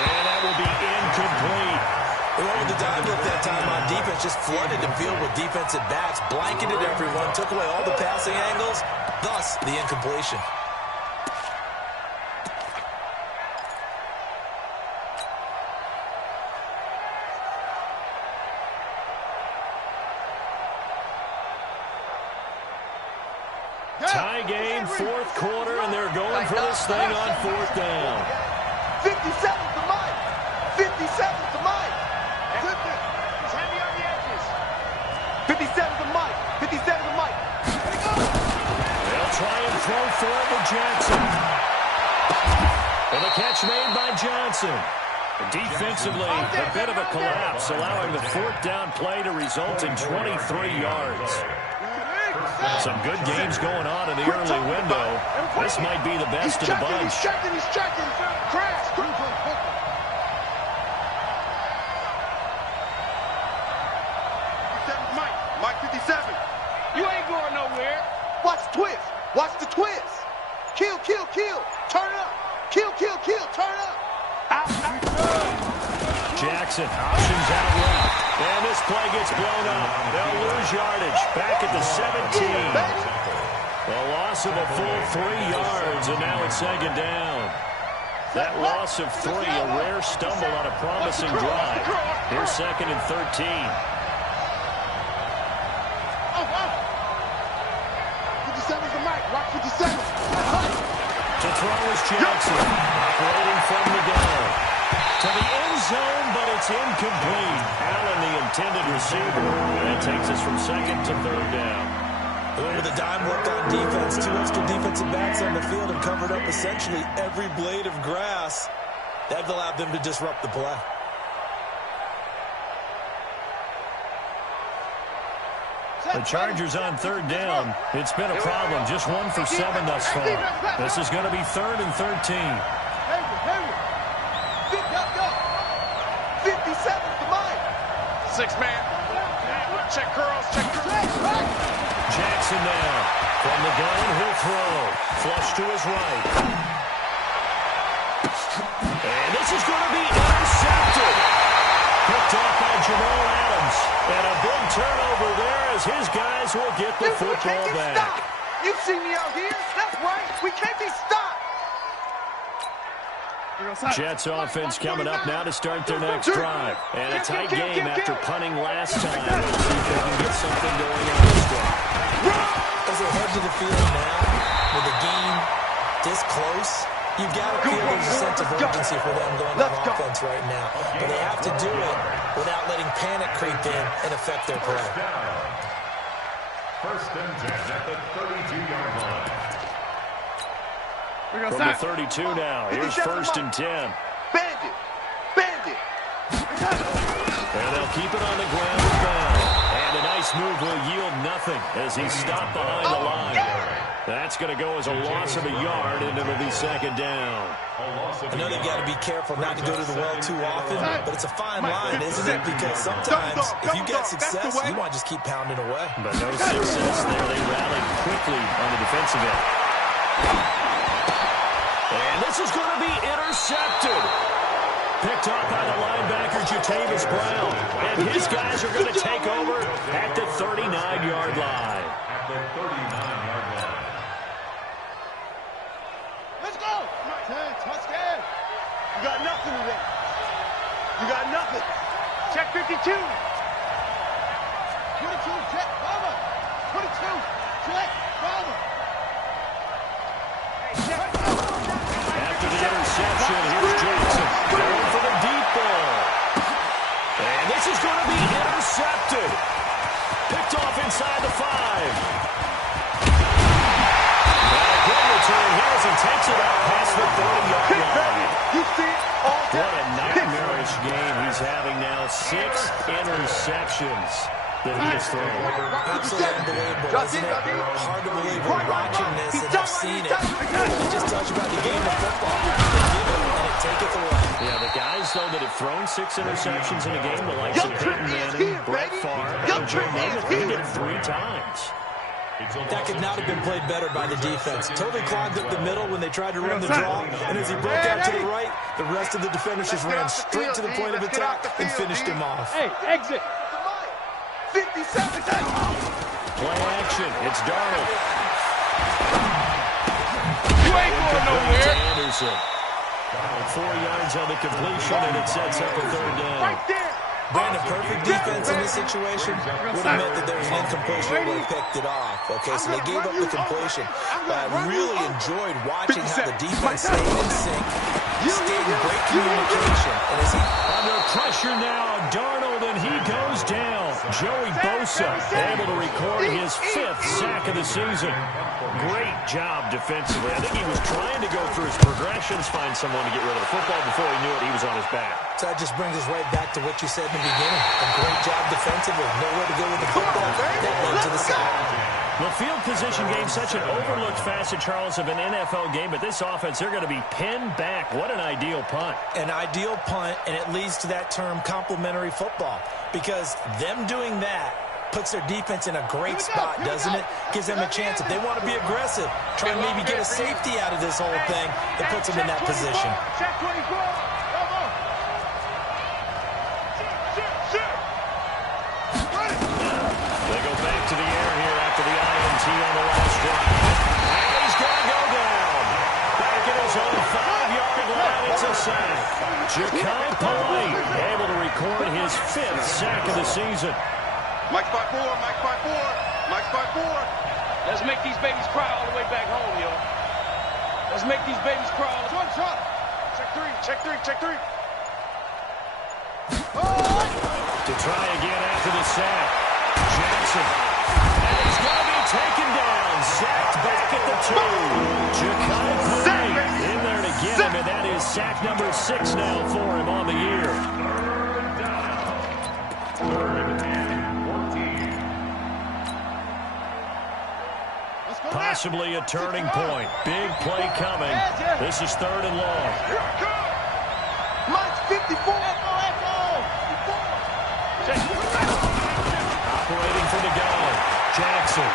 And that will be incomplete. They went with the dime look that time on defense, just flooded the field with defensive backs, blanketed everyone, took away all the passing angles, thus the incompletion. Tie game, 4th quarter, and they're going for this thing on 4th down. 57's the mic. 57's the mic. He's heavy on the edges. 57's the mic. 57's the mic. They'll try and throw for it with Jackson. And the catch made by Johnson. Defensively, a bit of a collapse, allowing the 4th down play to result in 23 yards. Some good games going on in the early window. This might be the best of the bunch. He's checking. Crash. Mike 57. You ain't going nowhere. Watch the twist. Kill. Turn up. Kill. Turn up. Out. Jackson options out right. And this play gets blown up. They'll lose yardage. Back at the 17. A loss of a full 3 yards, and now it's 2nd down. That loss of 3, a rare stumble on a promising drive. Here's 2nd and 13. 57's the mic. Watch 57. To throw is Jackson. Operating from the gun. To the end zone, but it's incomplete. Allen, the intended receiver. And that takes us from 2nd to 3rd down. With the dime work on defense, 2 extra defensive backs on the field and covered up essentially every blade of grass. That allowed them to disrupt the play. The Chargers on 3rd down. It's been a problem. Just 1 for 7 thus far. This is going to be 3rd and 13. 57's the mic. 6-man. Check girls. Jackson now. From the gun, he'll throw. flush to his right. And this is going to be intercepted. Picked off by Jamal Adams. And a big turnover there as his guys will get the football back. Stopped. You see me out here? That's right. We can't be stopped. Jets offense coming up now to start their next drive. And a tight game after punting last time. Let's see if they can get something going on this drive. As they head to the field now, with the game this close, you've got to feel there's a sense of urgency for them going on offense right now. But they have to do it without letting panic creep in and affect their play. First and 10 at the 32-yard line. From the 32 now, here's first and 10. Bandit. Bandit. And they'll keep it on the ground and down. And a nice move will yield nothing as he's stopped behind the line. That's going to go as a loss of a yard, and it'll be second down. I know they've got to be careful not to go to the well too often, but it's a fine line, isn't it? Because sometimes, if you get success, you want to just keep pounding away. But no success there. They rallied quickly on the defensive end. And this is going to be intercepted. Picked off by the linebacker, Jatavis Brown. And his guys are going to take over at the 39-yard line. At the 39-yard line. Let's go. Touchdown. You got nothing today. You got nothing. Check 52. 22, check, over. 22, check, over. After the interception, here's Jackson going for the deep ball. And this is going to be intercepted. Picked off inside the 5. And a good return here as he takes it out past the 30-yard line. You see it all day. What a nightmarish game he's having now. 6 interceptions that he has thrown. Absolutely unbelievable, isn't it? Hard to believe we're watching this and have seen it. They just talked about the game of football. They give it and it taketh away. Yeah, the guys, though, that have thrown 6 interceptions in a game, the likes of Peyton Manning, Brett Favre, and Joe Namath, they did it 3 times. That could not have been played better by the defense. Totally clogged up the middle when they tried to run the draw, and as he broke out to the right, the rest of the defenders just ran straight to the point of attack and finished him off. Hey, exit. 57. Play action. It's Darnold. You ain't going nowhere. Anderson. 4 yards on the completion, and it sets up a third down. Right there. Brandon, perfect defense in this situation would have meant that there was an incompletion that would have picked it off. Okay, so they gave up the completion. But I really enjoyed watching how the defense stayed in sync, stayed in great communication. And as he Under pressure now, Darnold, and he goes down. Joey Bosa able to record his 5th sack of the season. Great job defensively. I think he was trying to go through his progressions, find someone to get rid of the football. Before he knew it, he was on his back. So that just brings us right back to what you said in the beginning. A great job defensively. Nowhere to go with the football. That led to the sack. The field position game, such an overlooked facet, Charles, of an NFL game, but this offense, they're going to be pinned back. What an ideal punt. An ideal punt, and it leads to that term complementary football, because them doing that puts their defense in a great spot, doesn't it? Gives them a chance. If they want to be aggressive, try and maybe get a safety out of this whole thing, that puts them in that position. Check 24. They go back to the air here after the INT on the last drive. And he's going to go down. Back at his own 5-yard line, it's a sack. Ja'Kai Polite able to record his 5th sack of the season. Mike 5-4, Mike 5-4, Mike 5-4. Let's make these babies cry all the way back home, yo. Let's make these babies cry all the way back home. Check 3, check 3, check 3. To try again after the sack. Jackson. And he's going to be taken down. Sacked back at the 2. Ja'Kai Polite in there to get him, and that is sack number 6 now for him on the year. Third and 14. Possibly a turning point. Big play coming. This is 3rd and long. Mike 54. Operating for the gun. Jackson.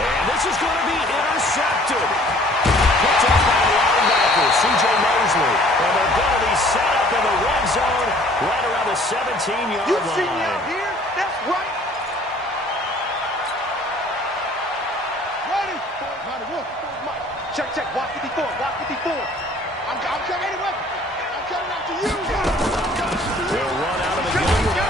And this This is going to be intercepted. Picked up by the linebacker, C.J. Mosley. And they're going to be set up in the red zone right around the 17-yard line. You see me out here? That's right. Ready. Check, check. Watch 54. Watch 54. I'm coming anyway. I'm coming after you. They'll run out of the gun.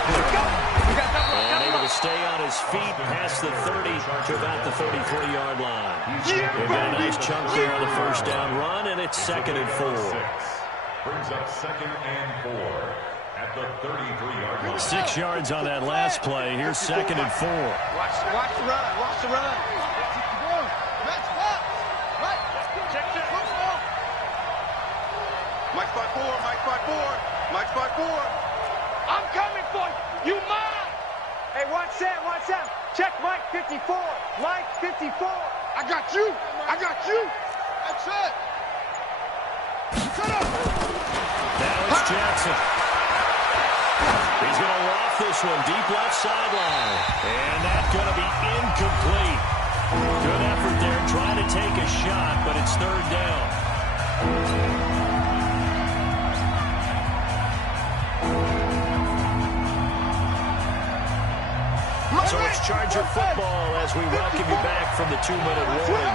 And able to stay on his feet past the 30 to about the 33-yard line. They've got a nice chunk there on the first down run, and it's 2nd and 4. Brings up 2nd and 4 at the 33-yard line. 6 yards on that last play. Here's 2nd and 4. Watch the run. Watch the run. Mike's by 4. Mike's by 4. Mike's by 4. I'm coming for you. You mine. Hey, watch that. Watch that. Check Mike 54. Mike 54. I got you. I got you. That's it. Shut up. Now it's Jackson. He's going to loft this one deep left sideline. And that's going to be incomplete. Good effort there trying to take a shot, but it's 3rd down. So it's Charger football as we welcome you back from the 2-minute warning.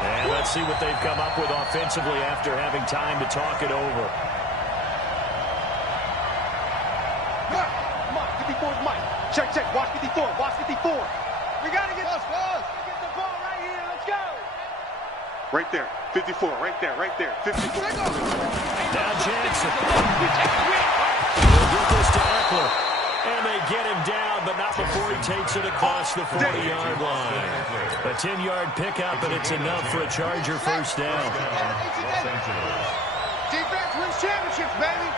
And let's see what they've come up with offensively after having time to talk it over. Mike, 54 is Mike. Check, check. Watch 54. Watch 54. We got to get the ball right here. Let's go. Right there. 54. Right there. Right there. 54. Now Jackson. He'll get this to Eckler. And they get him down, but not before he takes it across the 40-yard line. A 10-yard pickup, and it's enough for a Charger first down. Defense wins championships, baby.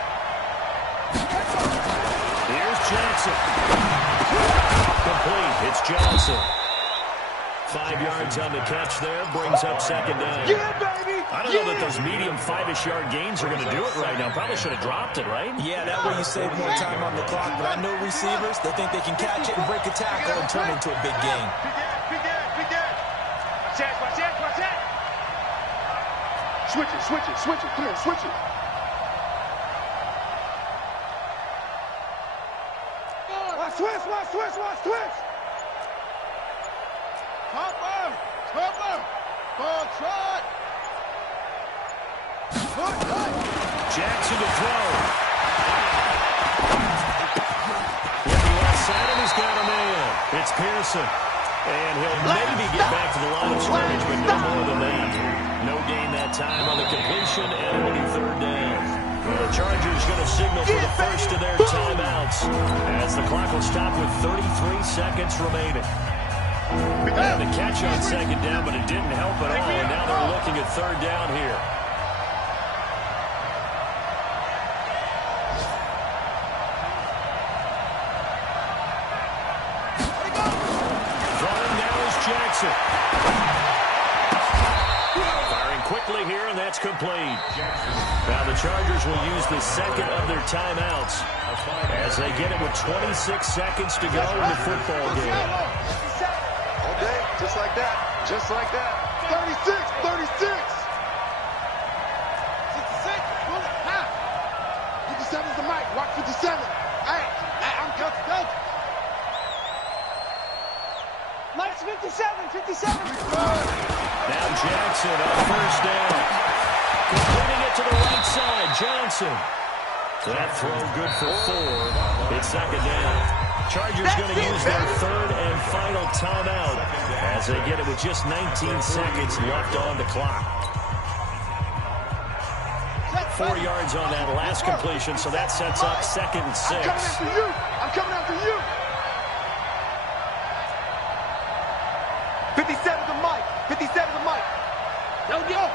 Here's Jackson. Complete. It's Johnson. 5 yards on the catch there. Brings up 2nd down. Yeah, baby. I don't know that those medium 5-ish yard gains are going to do it right now. Probably should have dropped it, right? Yeah, that way you save more time on the clock. But I know receivers, they think they can catch it and break a tackle and turn it into a big game. Big game. Watch that. Switch it. Come on, switch it. Watch twist. Cover. Ball trot. Jackson to throw. Looking left side, and he's got a man. It's Pearson. And he'll maybe get back to the line of scrimmage, but no more than that. No gain that time on the completion, and it'll be 3rd down. Well, the Chargers going to signal for the first of their timeouts as the clock will stop with 33 seconds remaining. And the catch on 2nd down, but it didn't help at all, and now they're looking at 3rd down here. Throwing now is Jackson. Firing quickly here, and that's complete. Now the Chargers will use the 2nd of their timeouts as they get it with 26 seconds to go in the football game. All day, just like that. 36. 57's the mic. Watch 57. Hey, I'm coming. Mike's 57. Now Jackson on 1st down. Completing it to the right side. Johnson. That throw good for 4. It's 2nd down. Chargers going to use their 3rd and final timeout as they get it with just 19 seconds left on the clock. 4 yards on that last completion, so that sets up 2nd and 6. I'm coming after you. 57 to Mike. 57 to Mike. Don't go.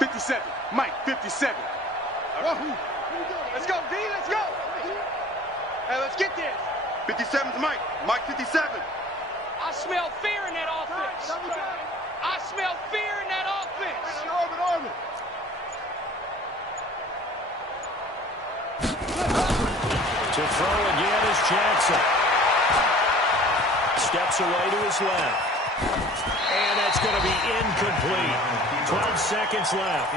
57. Mike, 57. Let's go, D. Let's go. Hey, let's get this. 57 to Mike. Mike, 57. I smell fear in that offense. I smell fear in that offense. Orbit. To throw again is Jackson. steps away to his left. And that's going to be incomplete. 12 seconds left.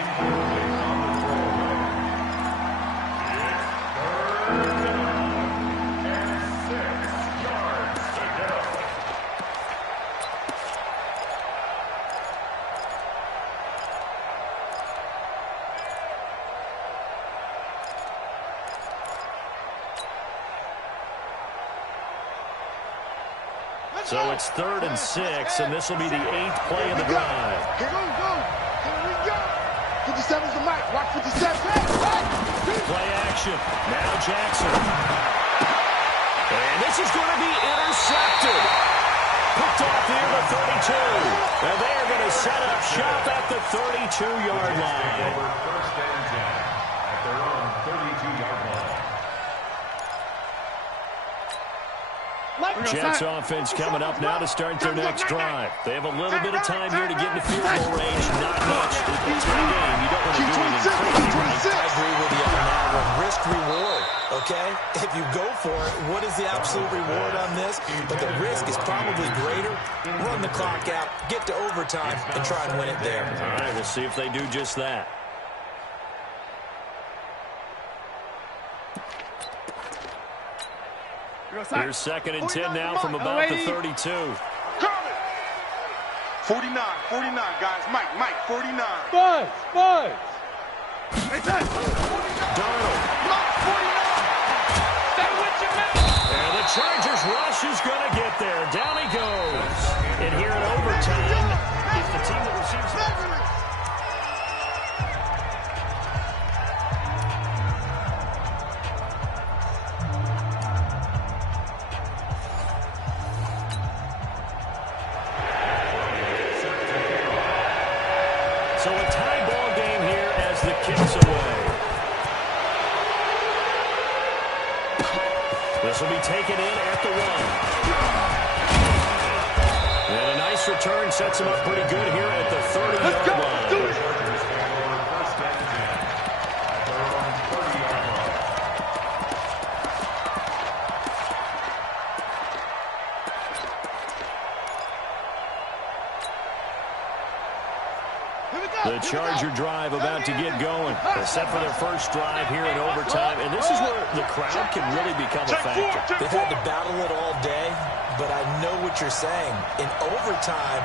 So it's 3rd and 6, and this will be the 8th play of the drive. Here we go. Here we go. 57's the mic. Watch 57. Play action. Now Jackson. And this is going to be intercepted. Picked off near the 32. And they are going to set up shop at the 32-yard line. First and 10 at their own 32-yard line. Jets offense coming up now to start their next drive. They have a little bit of time here to get into field goal range. Not much. It's a game. You don't want to do anything crazy, right? I agree with you on that one. Risk reward, okay? If you go for it, what is the absolute reward on this? But the risk is probably greater. Run the clock out, get to overtime, and try and win it there. All right, we'll see if they do just that. Here's 2nd and 10 now from about the 32. 49, 49, guys. Mike, 49. Buzz. Darnold. Stay with your man. And the Chargers rush is going to get there. Down he goes. And here in overtime, it's the team that receives it. So a tie ball game here as the kick's away. This will be taken in at the 1. And a nice return sets him up pretty good here at the 30-yard line. The Charger drive about to get going. They're set for their first drive here in overtime, and this is where the crowd can really become a factor. They've had to battle it all day, but I know what you're saying. In overtime,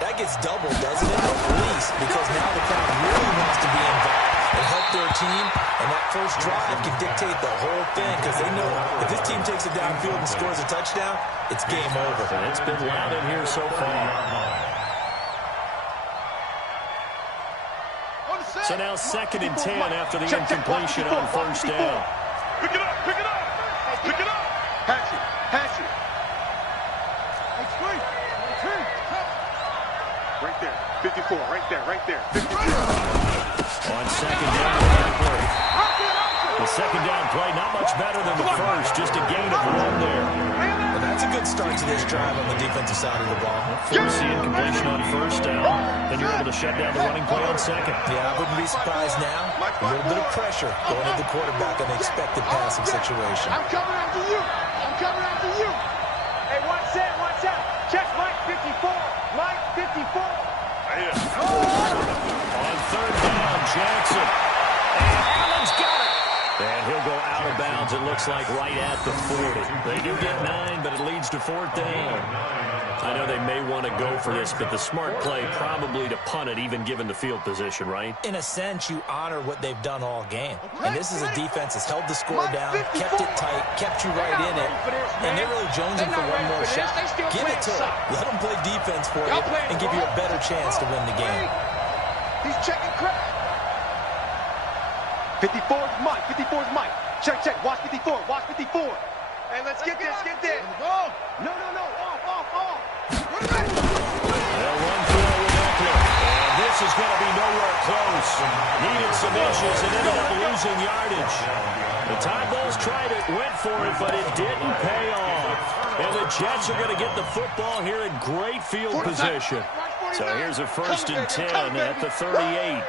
that gets doubled, doesn't it? At least, because now the crowd really wants to be involved and help their team, and that first drive can dictate the whole thing, because they know if this team takes it downfield and scores a touchdown, it's game over. And it's been loud in here so far. So now 2nd and 10 after the incompletion on first down. Pick it up. Hatch it. Right there. 54, right there. 54. On 2nd down. The 2nd down play, not much better than the first, just a gain of 1 there. And that's a good start to this drive on the defensive side of the ball. Force the incompletion on first down, then you're able to shut down the running play on 2nd. Yeah, I wouldn't be surprised now. A little bit of pressure going to the quarterback on the expected passing situation. I'm coming after you. Hey, watch out. Check Mike 54. Mike 54. On 3rd down, Jackson. And Allen's got it. And he'll go out of bounds, it looks like, right at the 40. They do get 9, but it leads to 4th down. I know they may want to go for this, but the smart play probably to punt it, even given the field position, right? In a sense, you honor what they've done all game. And this is a defense that's held the score down, kept it tight, kept you right in it, and they're really jonesing for one more shot. Give it to them. Let them play defense for you and give you a better chance to win the game. He's checking crack. 54's Mike. Check. Watch 54. Hey, let's get this. No. Off. They'll run through with Eckler. And this is going to be nowhere close. Needed some inches and ended up losing yardage. The Tide Bulls tried it, went for it, but it didn't pay off. And the Jets are going to get the football here in great field position. So here's a 1st and 10 at the 38.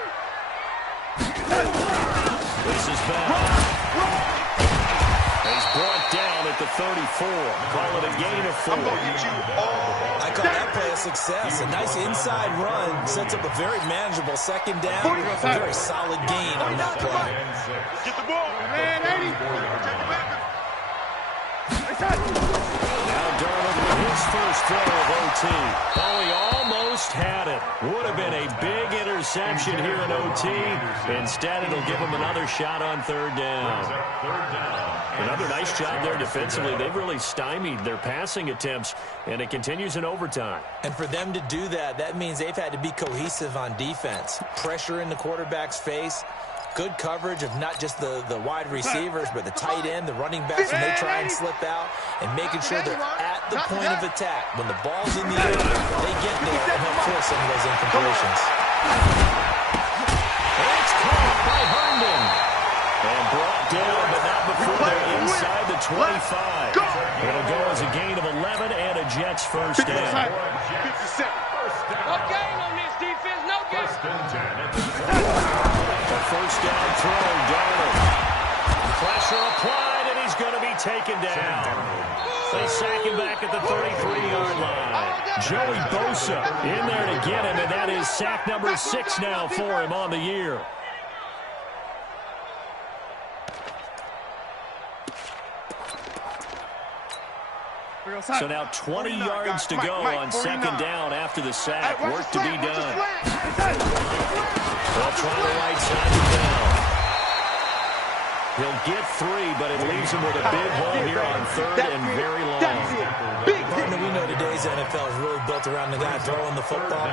This is bad. He's brought down at the 34. Call it a gain of of 4. I'm going to hit you all. I call that play a success. A nice inside run sets up a very manageable second down. A very solid gain on that play. Get the ball. Man, 80. Now Darnold with his first throw of OT. Oh, he almost had it. Would have been a big interception here in OT. Instead, it'll give him another shot on 3rd down. Another nice job there defensively. They've really stymied their passing attempts, and it continues in overtime. And for them to do that, that means they've had to be cohesive on defense. Pressure in the quarterback's face. Good coverage of not just the wide receivers, but the tight end, the running backs when they try and slip out, and making sure they're at the point of attack. When the ball's in the air, they get there and help force some of those incompletions. It's caught by Herndon. And brought down, but not before they're inside the 25. It'll go as a gain of 11 and a Jets first down. 57. No game on this defense. No game. A first down throw, Darnold. Pressure applied, and he's going to be taken down. They sack him back at the 33-yard line. Joey Bosa in there to get him, and that is sack number 6 now for him on the year. So now 20 yards to go on 2nd down after the sack. Work to be done. They'll try the right side to down. He'll get 3, but it leaves him with a big hole here on 3rd and very long. Partner, we know today's NFL is really built around the guy throwing the football.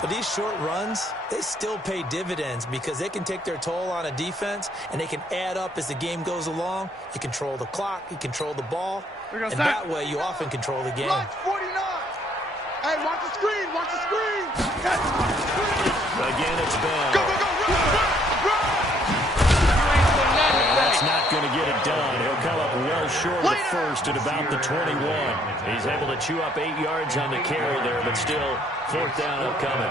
But these short runs, they still pay dividends because they can take their toll on a defense, and they can add up as the game goes along. You control the clock, you control the ball, and that way you often control the game. 49. Hey, watch the screen, watch the screen. Again, it's Bell. Go, go, go, run, run, run. That's not going to get it done. He'll come up well short of first at about the 21. He's able to chew up 8 yards on the carry there, but still 4th down upcoming.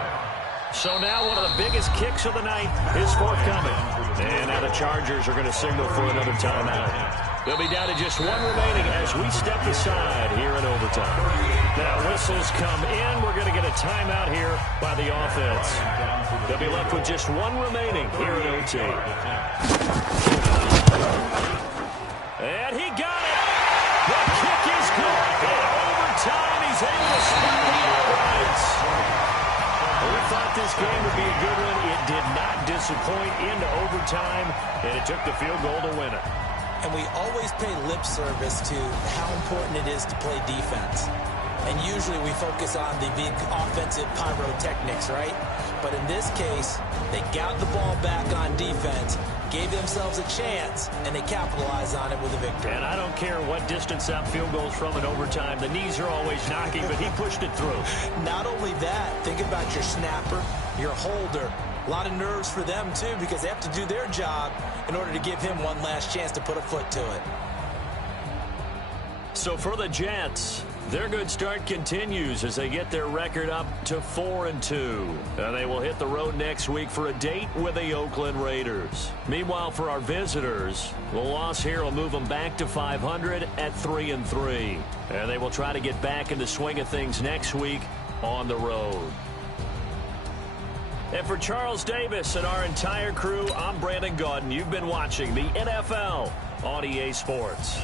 So now one of the biggest kicks of the night is forthcoming. And now the Chargers are going to signal for another timeout. They'll be down to just 1 remaining as we step aside here in overtime. Now whistles come in. We're going to get a timeout here by the offense. They'll be left with just 1 remaining here in OT. And he got it. The kick is good. In overtime, he's able to spot the outrights. We thought this game would be a good one. It did not disappoint into overtime, and it took the field goal to win it. And we always pay lip service to how important it is to play defense. And usually we focus on the big offensive pyrotechnics, right? But in this case, they got the ball back on defense, gave themselves a chance, and they capitalized on it with a victory. And I don't care what distance out field goals from in overtime. The knees are always knocking, but he pushed it through. Not only that, think about your snapper, your holder. A lot of nerves for them, too, because they have to do their job in order to give him one last chance to put a foot to it. So for the Jets, their good start continues as they get their record up to 4-2. And they will hit the road next week for a date with the Oakland Raiders. Meanwhile, for our visitors, the loss here will move them back to 500 at 3-3. And they will try to get back in the swing of things next week on the road. And for Charles Davis and our entire crew, I'm Brandon Gaudin. You've been watching the NFL on EA Sports.